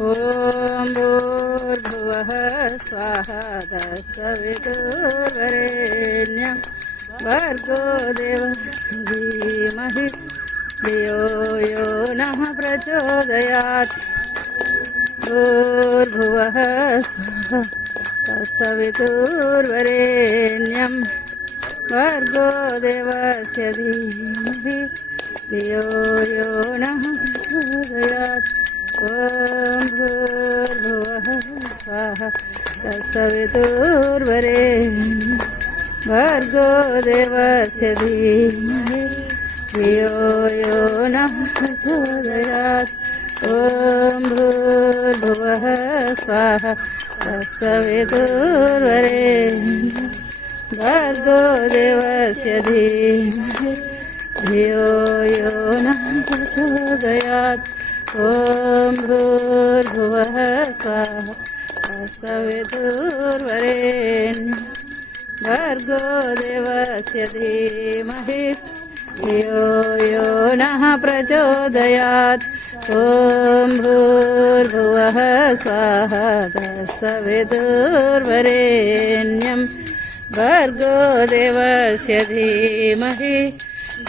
ॐ भूर्भुवः स्वाहा तत्सवितुर्वरेण्यं भर्गो देवस्य धीमहि धियो यो नः प्रचोदयात्। भूर्भुवः स्वः तत्सवितुर्वरेण्यं भर्गो देवस्य धीमहि धियो यो नः प्रचोदयात्। ॐ भूर्भुवः स्वः तत्सवितुर्वरेण्यं भर्गो देवस्य धीमहि धियो यो नः प्रचोदयात्। ॐ भूर्भुवः स्वः तत्सवितुर्वरेण्यं भर्गो देवस्य धीमहि धियो यो नः प्रचोदयात्। ॐ भूर्भुवः स्वः तत्सवितुर्वरेण्यं भर्गो देवस्य धीमहि धियो यो नः प्रचोदयात्। ॐ भूर्भुवः स्वः तत्सवितुर्वरेण्यं भर्गो देवस्य धीमहि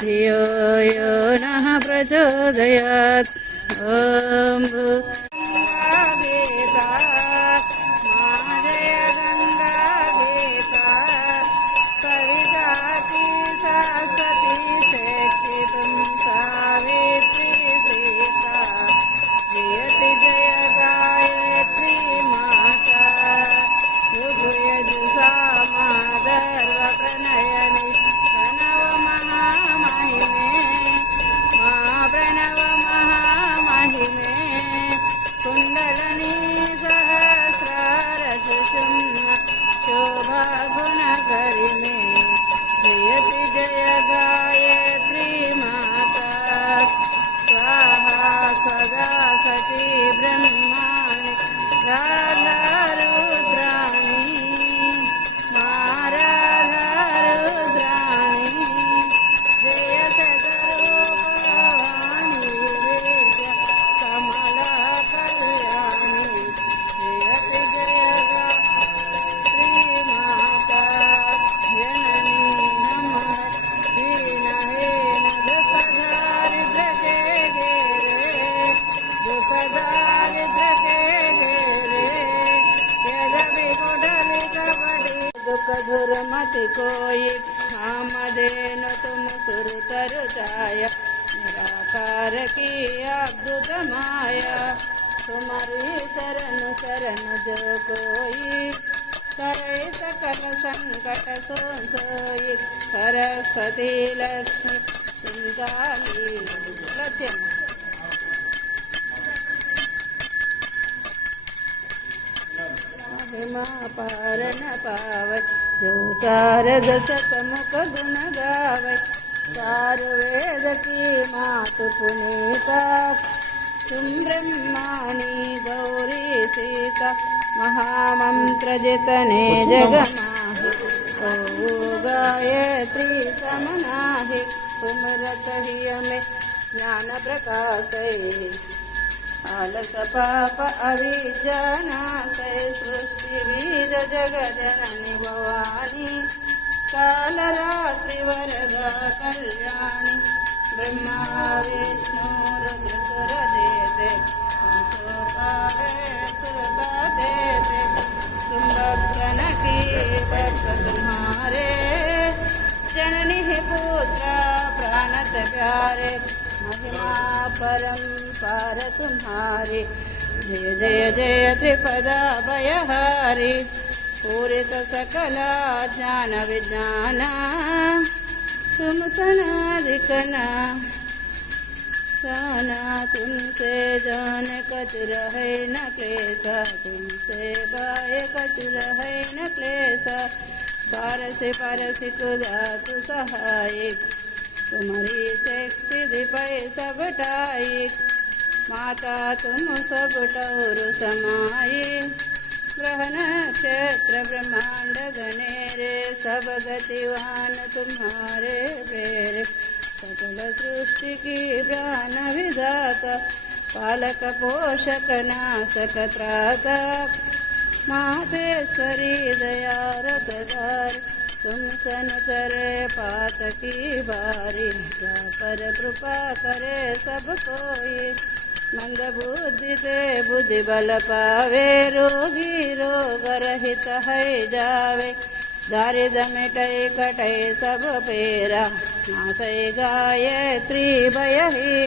धियो यो नः प्रचोदयात्। ॐ गीता माजय गंगा गीता कविताती सरस्वती शेक्षितुं सावित्री सीता जयति जय गायत्री माता ऋग्यजुषा माधर्व प्रणयनि प्रणव महामहिमे मा प्रणव महामहिमे कुण्डलिनी सहस्रारशुषुम्न शोभा गुणकरिमे जयति जय गायत्री माता स्वाहा सदा सती ब्रह्माणि राधा रुद्राणि मा राधा रुद्राणि जय सगरूपवाणी विद्या कमला कल्याणी जयति जय गायत्री माता जननी नमः दीनहीन दुःखदारिद्र्य के घेरे दुःखदारिद्र्य के घेरे यद्यपि कुंडली कपटी दुख दूर मति कोई कामधेनु तुम सुर तरु छाया निराकार की अद्भुत माया तुम्हारी शरण शरण जो कोई करे सकल संकट सोई सरस्वती लक्ष्मी सिंगाली लक्ष्मी महिमा पार न पावै जो शारद सतमुख गुण गावै चार वेद की मातु पुनीता तुम ब्रह्माणी गौरी सीता महामंत्र जितने जग माहि ओ गायत्री समनाहि तुमरत हिय में ज्ञान प्रकाशै आलस पाप अभिजानाशै सृष्टि बीज जग जननी भवानी कालरात्रि वरदा कल्याणी ब्रह्मा विष्णु रुद्र देते सुरता देते तुम भक्तन की भक्त तुम्हारे जननी पुत्र प्राणत प्यारे महिमा परंपार तुम्हारी जय जय जय त्रिपदा भयहारी पूरित सकला ज्ञान विज्ञान तुम सनादिकना साना तुमसे जान कचुर है न क्लेसा तुमसे बाय कचुर है न क्लेसा पारसी तुझा सहाय तुम्हारी शक्ति दिपय सब टाई माता तुम सब टौर समाये ग्रह नक्षत्र ब्रह्मांड गणेरे सब गतिवान तुम्हारे बेरे सकल सृष्टि की प्राण विधाता पालक पोषक नाशक प्रातः मातेश्वरी दया रतगार तुम सन करे पातकी बारी जा पर कृपा करे सब कोई मंद बुद्धि ते बुद्धि बल पावे रोगी रोग रहित है जावे दारिद्र मिटै कटै सब पेरा नासै गायत्री भय ही